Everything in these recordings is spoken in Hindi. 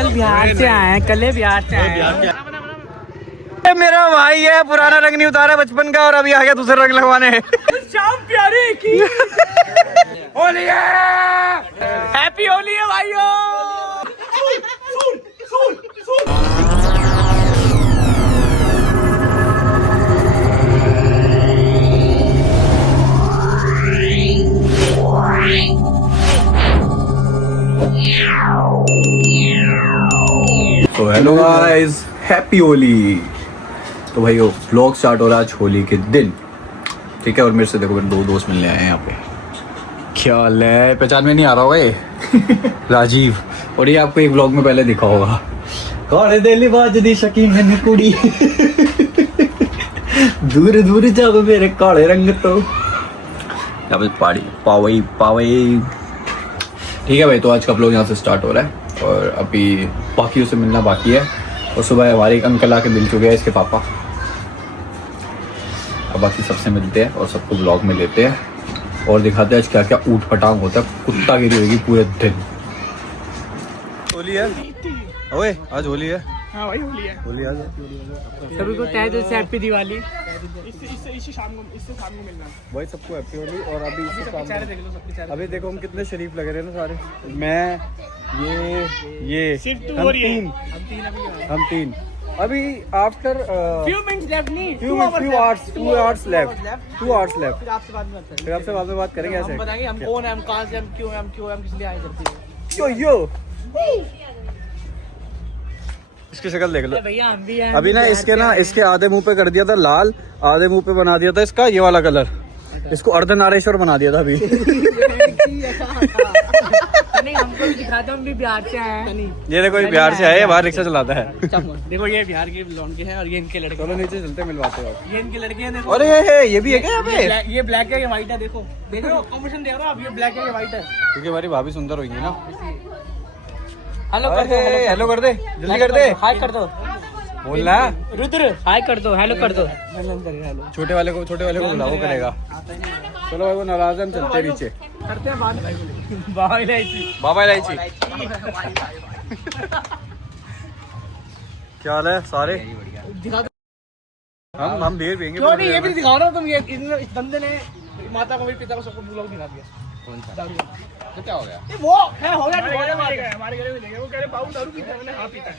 कल बिहार से आए हैं, कल बिहार से आए हैं। मेरा भाई है, पुराना रंग नहीं उतारा बचपन का और अभी आ गया दूसरा रंग लगवाने। शाम प्यारे की होली है, हैप्पी होली है भाइयों। तो हेलो गाइस, हैप्पी होली। तो भाई व्लॉग स्टार्ट हो रहा है आज होली के दिन, ठीक है। और मेरे से देखो मेरे दो दोस्त मिलने आए हैं यहाँ पे। क्या हाल है, पहचान में नहीं आ रहा होगा ये राजीव। और ये आपको एक व्लॉग में पहले दिखा होगा। काले दिल बाजदी शकीन है कुड़ी दूर दूर जाओ मेरे काले रंग तो यहाँ पे पाड़ी पावई पावई। ठीक है भाई, तो आज का व्लॉग यहाँ से स्टार्ट हो रहा है और अभी बाकियों से मिलना बाकी है। और सुबह हमारे एक अंकल आके मिल चुके हैं, इसके पापा। अब बाकी सबसे मिलते हैं और सबको ब्लॉग में लेते हैं और दिखाते हैं आज क्या क्या ऊट पटांग होता है। कुत्ता गिरी होगी पूरे दिन। होली है ओए, आज होली है। हाँ भाई होली है, होली आज सभी को तहे दिल से हैप्पी दिवाली। इससे शाम को मिलना भाई, सबको हैप्पी होली। और अभी चेहरे देख लो, सबके चेहरे। अभी देखो हम कितने शरीफ लग रहे हैं ना सारे। मैं ये सिर्फ तू हम और ये। तीन हम तीन अभी आफ्टर few minutes left नहीं, few 2 hours left। 2 hours left। फिर आपसे बाद में बात करेंगे। फिर आपसे बाद में बात करेंगे। हम ऐसे बताएंगे हम कौन है, हम कहाँ से, हम क्यों है, हम किस लिए आए करते हैं। यो यो इसकी शक्ल देख लो भैया, हम भी हैं। अभी ना। इसके ना इसके आधे मुंह पे कर दिया था लाल, आधे मुंह पे बना दिया था इसका ये वाला कलर। इसको अर्धनारेश्वर बना दिया था अभी। नहीं, हमको भी दिखाते, हम भी बिहार से आए हैं। ये देखो, ये बिहार से आए, बाहर रिक्शा चलाता है। देखो ये बिहार के लड़के हैं और ये इनके लड़के। चलो नीचे चलते मिलवाते हो। ये इनके लड़के हैं, देखो। अरे ये भी है क्या यहाँ पे? ये ब्लैक है, ये व्हाइट है। देखो देख रहे हो, कॉम्बिनेशन देख रहे हो आप। ये ब्लैक है, ये व्हाइट है। क्योंकि हमारी भाभी सुंदर होगी ना। हेलो कर दो, हेलो कर दे, जल्दी कर दे। हाय कर दो। बोलना रुद्र हाय कर दो, हेलो कर दो। हेलो छोटे वाले को बुलाओ, करेगा। चलो भाई, वो नाराज है, हम चलते हैं नीचे। करते हैं बाद में। बाबा इलायची। बाबा इलायची क्या हाल है सारे? दिखा दो। हम बियर पियेंगे। क्यों नहीं, ये भी दिखाओ ना तुम। ये इस बंदे ने माता को, मेरे पिता को, सबको ब्लॉग दिखा दिया। कौन सा? तो क्या हो गया? ये वो है, हो गया हमारे घर में। वो कह रहे बाबू दारू पीता है, मैंने हाँ पीता है।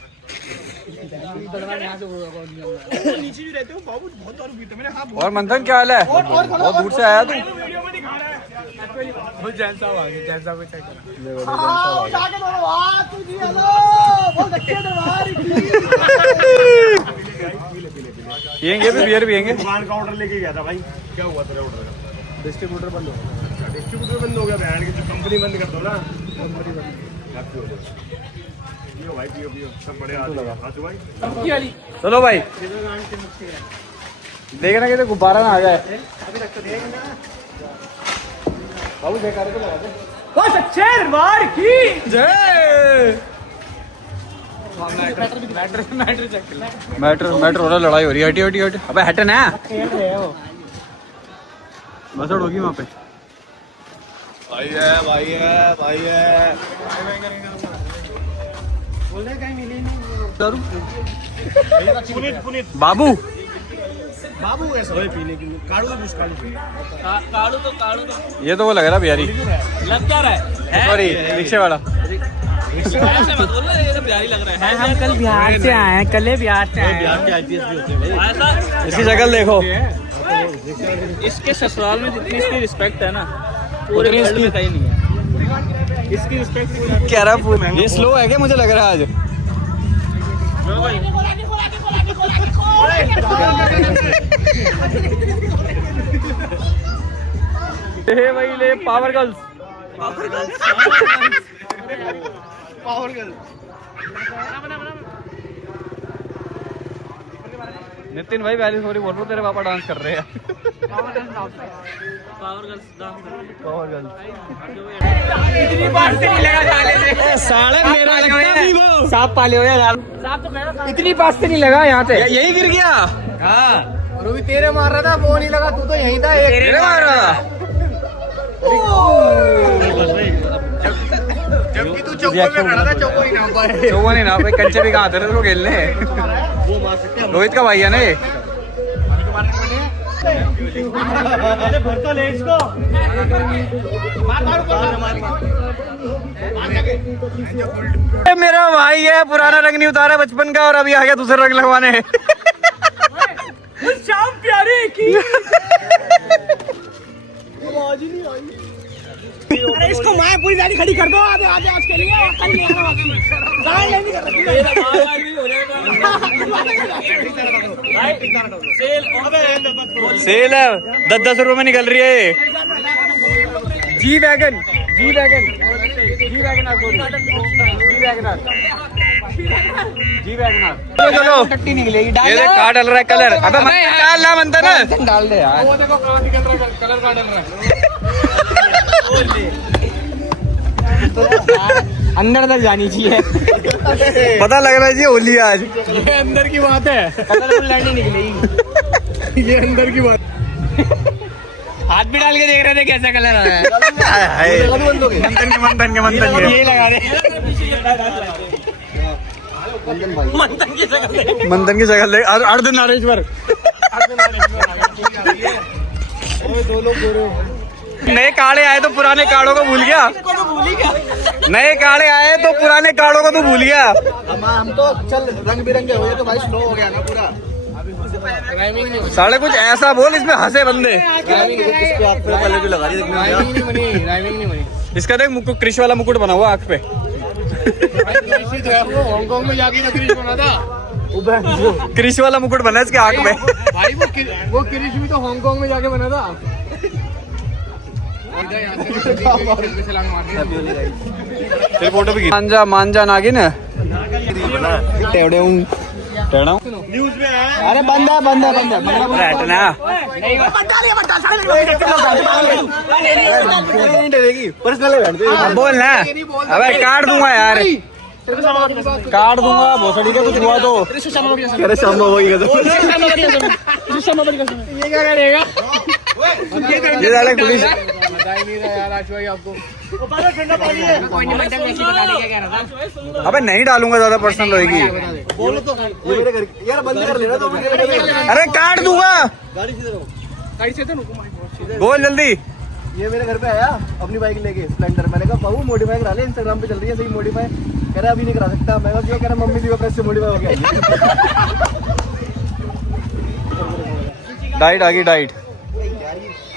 यहाँ से वो नीचे भी रहते हो, बाबू बहुत दारू पीता है, मैंने हाँ। और मंथन क्या हाल है? बहुत दूर से आया तू। वीडियो में दिखा रहा है। वो जैन साहब आ गए, जैन साहब को चेक करो। पियेंगे भी, बियर पियेंगे। दुकान का ऑर्डर लेके गया था भाई, क्या हुआ तेरे ऑर्डर का? डिस्ट्रीब्यूटर बंद हो गया। डिस्ट्रीब्यूटर बंद हो गया बहन की, कंपनी बंद कर दो ना। कंपनी बंद पियो भाई, पियो पियो, सब बड़े आजू भाई। चलो भाई, देखना कि गुब्बारा ना आ जाए। बाबू जयकारे तो लगा दे। बस अच्छे दरबार की जय। मैटर हो रहा, लड़ाई हो रही है। हटी हटी हटी, अबे हटन है। बस होगी वहाँ पे। भाई है बाबू ऐसा पीने के लिए काढ़ू तो ये तो वो लग रहा बिहारी। लग क्या रहा है? सॉरी, रिक्शे वाला। प्यारी लग रहा है। हम कल बिहार से आए हैं, कल बिहार से आए हैं। के आईपीएस भी होते हैं भाई। इसकी शक्ल देखो। इसके ससुराल में जितनी इसकी रिस्पेक्ट है ना, पूरे वर्ल्ड में कहीं नहीं है इसकी रिस्पेक्ट। कह रहा ये स्लो है क्या? मुझे लग रहा है आज। भाई ले पावर गर्ल्स। नितिन भाई पहले सॉरी बोल रहा हूँ, तेरे पापा डांस कर रहे हैं। पावर गर्ल्स इतनी बात से नहीं लगा जाले साले, मेरा लगता भी वो सांप पाले हो यार। सांप तो मेरा इतनी बात से नहीं लगा यहाँ पे। यही गिर गया। हाँ, और भी तेरे मार रहा था, वो नहीं लगा, तू तो यहीं था। एक तेरे मार रहा था। जबकि तू चौको नहीं ना भाई, कंचे भी कहाँ आते थे खेलने। रोहित का भाई है ना ये। मेरा भाई है, पुराना रंग नहीं उतारा बचपन का और अभी आ गया दूसरा रंग लगवाने। शाम प्यारे की अरे इसको माँ पूरी गाड़ी खड़ी कर दो, आधे आधे आज के लिए कल नहीं आना। सेल है, 10-10 रुपए में निकल रही है। G wagon, G wagon, G wagon, G wagon. चलो टट्टी निकलेगी, ये देख कहाँ डल रहा है कलर। अबे डाल ना बनता ना, डाल दे यार। वो देखो कहाँ निकल रहा है, कलर कहाँ डल रहा है। अंदर तक जानी चाहिए। पता लग रहा है जी होली आज। ये अंदर की बात है, कलरफुल लाइट नहीं निकलेगी। ये अंदर की बात। हाथ भी डाल के देख रहे थे कैसा कलर आ रहा है। मंथन के ये लगा दे। मंथन की जगह ले अर्धनारेश्वर। नए काड़े आए तो पुराने काड़ों को भूल गया। नए काड़े आए तो पुराने काड़ों को तो भूल गया। हम तो चल रंग बिरंगे हुए तो भाई स्लो हो गया ना पूरा। साले कुछ ऐसा बोल इसमें हंसे बंदे। इसका देख मुकुट, क्रिश वाला मुकुट बना हुआ आँख पे। हांगकांग में जाके क्रिश बना था। क्रिश वाला मुकुट बना इसके आँख में। भाई वो क्रिश भी तो हांगकांग में जाके बना था। फोटो भी मांजा मांजा नागिन। टेढ़ा न्यूज में है। अरे बंदा बंदा बंदा बैठना। बोल ना, अबे काट दूंगा यार, काट दूंगा भोसड़ी का कुछ हुआ तो। अरे शाम वही ये क्या करेगा? ये डाले पुलिस। बता ही नहीं रहा यार आज भाई आपको। अबे नहीं डालूंगा, ज्यादा पर्सनल होगी। बोलो तो यार बंद कर लेना तो। अरे काट दूंगा, गाड़ी से तो रुको। बोल जल्दी। ये मेरे घर पे आया अपनी बाइक लेके स्प्लेंडर। मैंने कहा बाबू मॉडिफाई करा ले, इंस्टाग्राम पे चल रही है सही मॉडिफाई। कह रहा अभी नहीं करा सकता। मैं कहा क्यों? कह रहा मम्मी जी प्रेस से मॉडिफाई हो गया। डाइट आ गई, डाइट।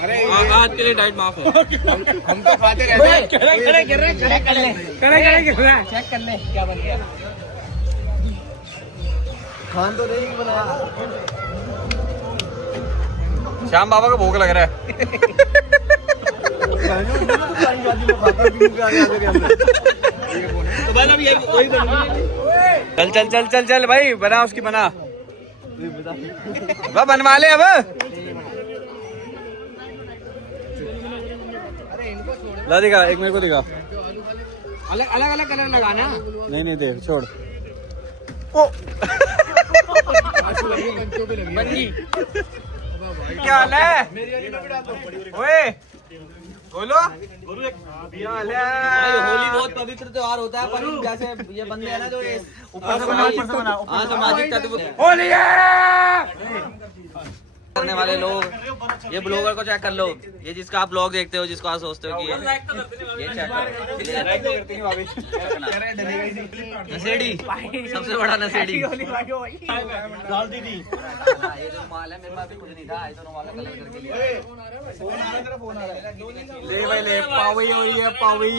अरे आज के लिए डाइट माफ है। हम तो खाते रहते हैं। चेक कर ले क्या बन गया। खान तो नहीं बनाया। श्याम बाबा का भूख लग रहा है। चल चल चल चल चल भाई, बना उसकी बना। वह बनवा ले अब। ला दिखा, एक मेरे को दिखा। अलग अलग अलग कलर लगाना। नहीं नहीं देख छोड़। बंदी क्या हाल है? ओए बोलो, क्या हाल है? होली बहुत पवित्र त्योहार होता है, पर जैसे ये बंदे हैं ना जो ये ऊपर से बना, हाँ सामाजिक तत्व होली है करने वाले लोग, ये ब्लॉगर को चेक कर लो। ये जिसका आप ब्लॉग देखते हो, जिसको आप सोचते हो कि ये चेक करो। नशेड़ी, सबसे बड़ा नशेड़ी। ये जो माल है मेरे पास भी कुछ नहीं था, ये तो रुमाल कलर करके लिया। ले भाई ले, पावी हो रही है पावी।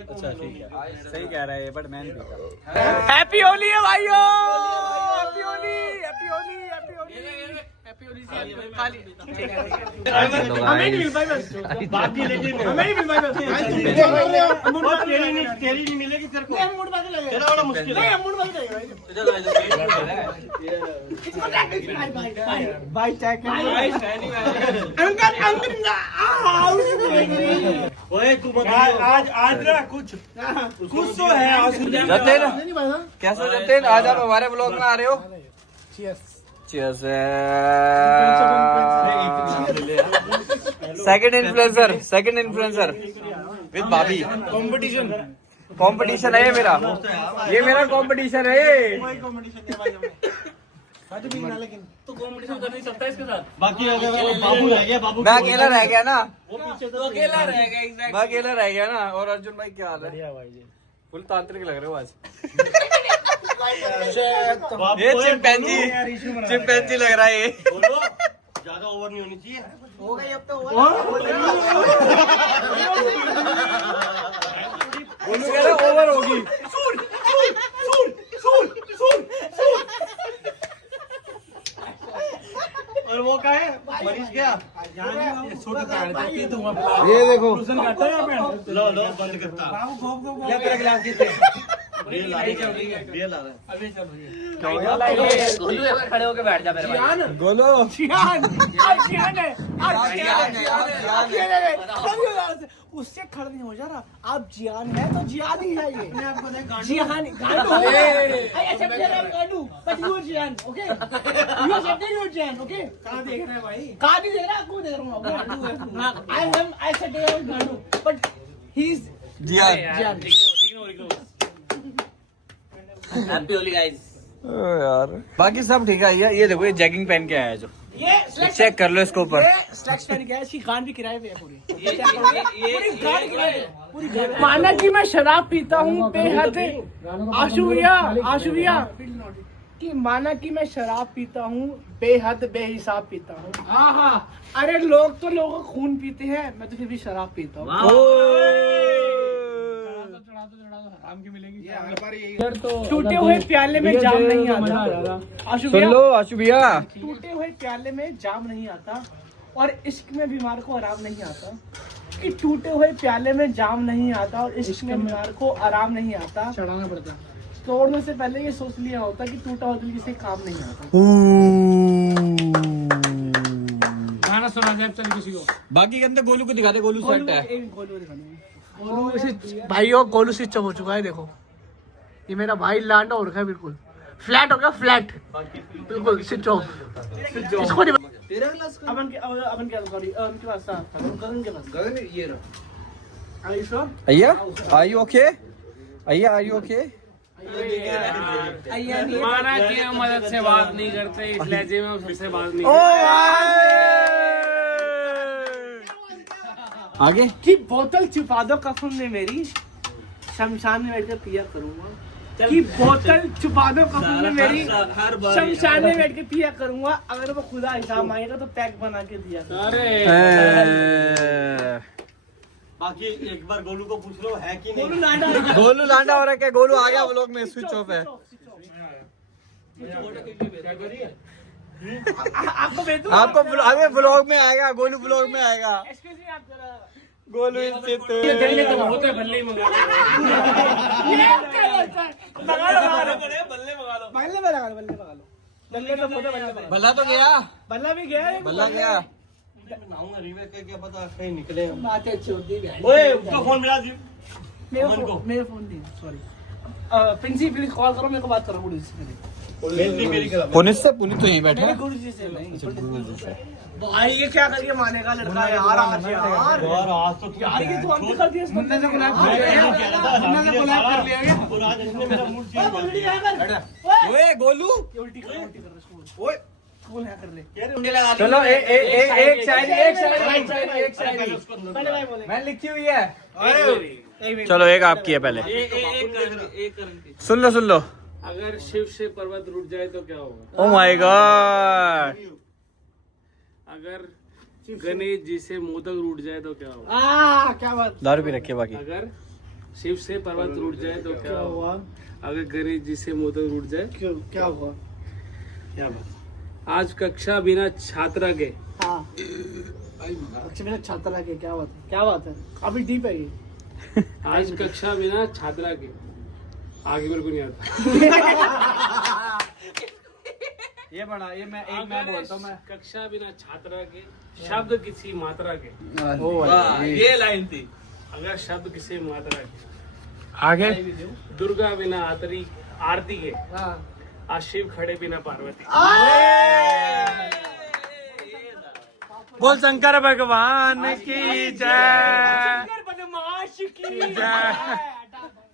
अच्छा ठीक है, सही कह रहा है बट मैं नहीं पीता। हैप्पी होली है भाइयों, happy Holi, happy Holi, happy Holi, happy Holi. हमें नहीं मिल पाई बस बाकी, लेकिन हमें नहीं मिल पाई बस। तेरी नहीं मिलेगी तेरे को। हम मुड़ बात लगेगा, तेरा बड़ा मुश्किल है। हम मुड़ बात लगेगा भाई चेक कर। अंकल ओए तू बता, आज ना कुछ तो है। जतिन कैसा जतिन, आज आप हमारे ब्लॉग में आ रहे हो? चीयर्स। सेकंड इन्फ्लुएंसर विद भाभी। कंपटीशन है ये मेरा कंपटीशन है ये। तो कॉम्पिटिशन कर नहीं सकता इसके साथ। बाकी बाबू रह गया, बाबू मैं अकेला रह गया ना, तो अकेला रहेगा एग्जैक्ट। मैं अकेला रह गया ना। और अर्जुन भाई क्या हाल है? फुल तांत्रिक लग रहे हो आज। ये चिंपैंजी लग रहा है ये। ज्यादा ओवर नहीं होनी चाहिए। हो गई अब तो ओवर होगी। और वो क्या है मरीज क्या? ये देखो लो बंद करता। गोलू एक बार खड़े होके बैठ जा मेरे भाई। गोलो उससे खड़ा नहीं हो जा रहा। आप जियान है तो जियान ही है ये। जियान जियान ओके। कहाँ देख रहे हैं भाई? कहाँ नहीं देख रहा? आपको देख रहा हूँ। I said गांडू, but he's जियान। Happy Holi guys. यार बाकी सब ठीक है। ये देखो ये जैगिंग पहन के आया है जो। ये चेक कर लो इसको ऊपर। स्लैक्स पहन के आया। इसकी गांड भी किराए पे है पूरी। पूरी गांड किराए पे। पूरी गांड। माना कि मैं शराब पीता हूँ बेहद आशुविया कि माना कि मैं शराब पीता हूँ बेहद बेहिसाब पीता हूँ। अरे लोग तो लोगों का खून पीते हैं, मैं तो फिर भी शराब पीता हूँ। टूटे हुए प्याले में जाम नहीं आता। आशुभिया टूटे हुए प्याले में जाम नहीं आता और इश्क में बीमार को आराम नहीं आता। कि टूटे हुए प्याले में जाम नहीं आता और इश्क में बीमार को आराम नहीं आता। चढ़ाना पड़ता। तोड़ने से पहले ये सोच लिया होता कि टूटा हुआ दिल किसी काम नहीं आता। गाना सुना जाए चल किसी को। बाकी के अंदर गोलू को दिखाते। गोलू सेट है। गोलू भाइयों गोलू स्विच ऑफ हो चुका है। देखो ये मेरा भाई लांडा हो रखा है, बिल्कुल फ्लैट हो गया। फ्लैट बिल्कुल स्विच ऑफ। इसको नहीं अमन के सॉरी उनके पास था। गगन के पास। गगन ये रहा। Are you sure? अय्या आर यू ओके? अय्या आर यू ओके? माना कि हम मदद से बात नहीं करते, इस लहजे में हम सबसे बात नहीं आगे कि बोतल छुपा दो कफन में मेरी, शमशान में बैठकर पिया करूंगा। कि बोतल छुपा दो कफन में मेरी, शमशान में बैठ के पिया करूंगा। अगर वो खुदा हिसाब मांगेगा तो पैक बना के दिया करूंगा। बाकी एक बार गोलू को पूछ लो है कि नहीं। गोलू लांडा हो रहा है क्या? गोलू आ गया व्लॉग में। स्विच ऑफ है। आपको अरे व्लॉग में आएगा। गोलू व्लॉग में आएगा। गोलू बल्ला तो गया। बल्ला भी गया। बल्ला गया। क्या पता कहीं निकले। बातें अच्छी होती है। ओए उसका फोन मिला दी। मेरे फोन नहीं, सॉरी। प्रिंसी प्लीज कॉल करो, मेरे को बात करो पुलिस से। पुनित तो यहीं बैठे हैं। गुरु जी से नहीं। भाई ये क्या करके मानेगा लड़का यार? आज यार आज तो यार ये तो अंत कर दिया। मुन्ना से कोलैब कर लिया क्या? और आज इसने मेरा मूड चेंज कर दिया। ओए गोलू उल्टी कर ओए कौन है कर ले। चलो एक साइड पहले भाई बोले मैं लिखी हुई है। चलो एक आपकी है पहले। एक सुन लो। अगर शिव से पर्वत रूठ जाए तो क्या होगा? Oh my God. अगर गणेश जी से मोदक रूठ जाए तो क्या होगा? क्या बात। दारू भी रखिए बाकी। अगर शिव से पर्वत रूठ जाए तो क्या हुआ? अगर गणेश जी से मोदक रूठ जाए क्या हुआ? क्या बात। आज कक्षा बिना छात्रा के। कक्षा बिना छात्रा के क्या बात है? क्या बात है? काफी डीप है ये। आज कक्षा बिना छात्रा के। आगे मेरे को नहीं आता। ये बड़ा ये मैं बोलता हूँ। मैं कक्षा बिना छात्रा के, शब्द किसी मात्रा के। ये लाइन थी। अगर शब्द किसी मात्रा के। आगे दुर्गा बिना आरती के। आज शिव खड़े बिना पार्वती। बोल शंकर भगवान की जय। बदमाश की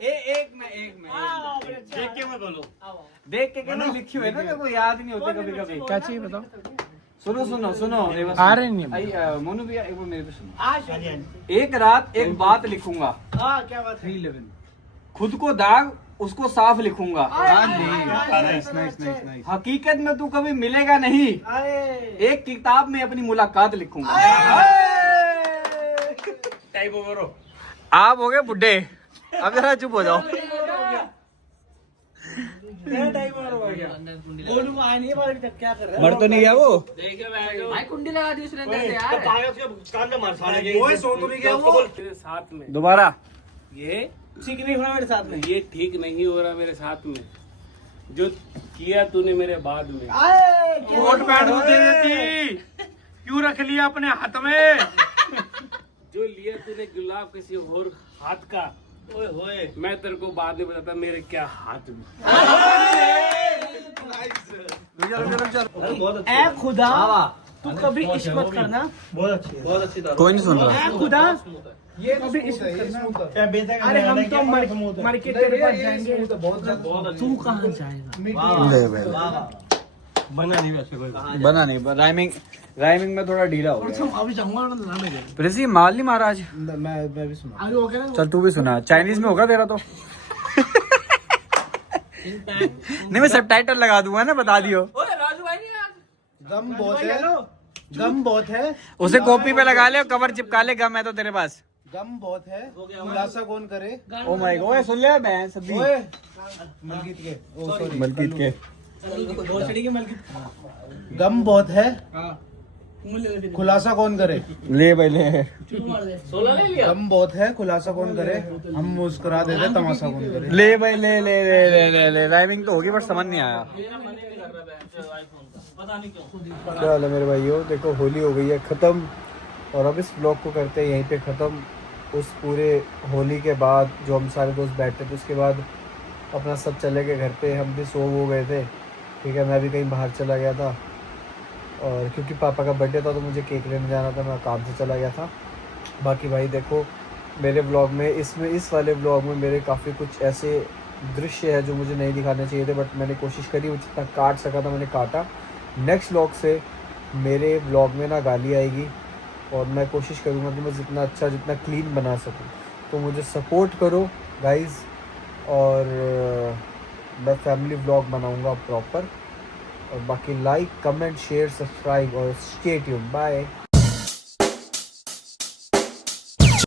एक में देख के मत बोलो। देख के क्या लिखी हुई है ना, मेरे को याद नहीं होती कभी कभी। क्या चाहिए बताओ? सुनो सुनो सुनो, आ रहे नहीं मोनू भैया एक बार मेरे पे सुनो। आज एक रात एक बात लिखूंगा, क्या बात है? खुद को दाग उसको साफ लिखूंगा, नाइस नाइस नाइस नाइस। हकीकत में तू कभी मिलेगा नहीं, एक किताब में अपनी मुलाकात लिखूंगा। टाइप ओवर हो। आप हो गए बुड्ढे, अब जरा चुप हो जाओ। बोलू को आए नहीं है, पर अभी तक क्या कर रहा है? मर तो नहीं गया वो? भाई कुंडी लगा दी उसने अंदर से यार। कान में मार साले। ओए सो तो नहीं गया वो। मेरे साथ में दोबारा ये ठीक नहीं होना मेरे साथ में। ये ठीक नहीं हो रहा मेरे साथ में, जो किया तूने मेरे बाद में। कोट पैंट दे देती, क्यों रख लिया अपने हाथ में? जो लिया तूने गुलाब किसी और हाथ का, ओए होए, मैं तेरे को बाद में बताता मेरे क्या हाथ में। ऐ खुदा, तू कभी इश्क मत करना। कोई नहीं सुन रहा। ऐ खुदा, ये कभी इश्क मत करना। अरे हम तो मर के तेरे पास जाएंगे, तू कहाँ जाएगा? बना नहीं वैसे कोई। बना नहीं, राइमिंग में थोड़ा ढीला हो गया। अभी जाऊंगा ना मेरे। प्रिंसी माल नहीं मारा आज। मैं भी सुना। आगे हो गया ना? चल तू भी सुना, चाइनीज में होगा तेरा तो। नहीं मैं सबटाइटल लगा दूंगा ना, बता दियो। राजू भाई नहीं यार। गम बहुत है, गम बहुत है, उसे कॉपी पे लगा ले और कवर चिपका ले, गम है तो तेरे पास। गम बहुत है, खुलासा कौन करे? ओ माय गॉड, सुन ले मैं सभी ओए मलकीत के, ओ सॉरी मलकीत के। गम बहुत है, खुलासा कौन करे? ले भाई ले। गम बहुत है, खुलासा कौन करे? हम मुस्कुरा देते, तमाशा कौन करे? ले भाई ले ले ले ले ले ले। राइमिंग तो होगी बट समझ नहीं आया। क्या हाल है मेरे भाइयों? देखो होली हो गई है खत्म, और अब इस ब्लॉग को करते हैं यहीं पे ख़त्म। उस पूरे होली के बाद जो हम सारे दोस्त बैठे थे, उसके बाद अपना सब चले गए घर पे, हम भी सो हो गए थे। ठीक है, मैं भी कहीं बाहर चला गया था, और क्योंकि पापा का बर्थडे था तो मुझे केक लेने जाना था, मैं काम से चला गया था। बाकी भाई देखो मेरे ब्लॉग में, इस वाले ब्लॉग में मेरे काफ़ी कुछ ऐसे दृश्य है जो मुझे नहीं दिखाने चाहिए थे, बट मैंने कोशिश करी, वो जितना काट सका था मैंने काटा। नेक्स्ट ब्लॉग से मेरे ब्लॉग में ना गाली आएगी, और मैं कोशिश करूँगा कि मैं जितना अच्छा जितना क्लीन बना सकूँ। तो मुझे सपोर्ट करो गाइज़, और मैं फैमिली व्लॉग बनाऊँगा प्रॉपर। और बाकी लाइक कमेंट शेयर सब्सक्राइब और स्टे ट्यून्ड। बाय।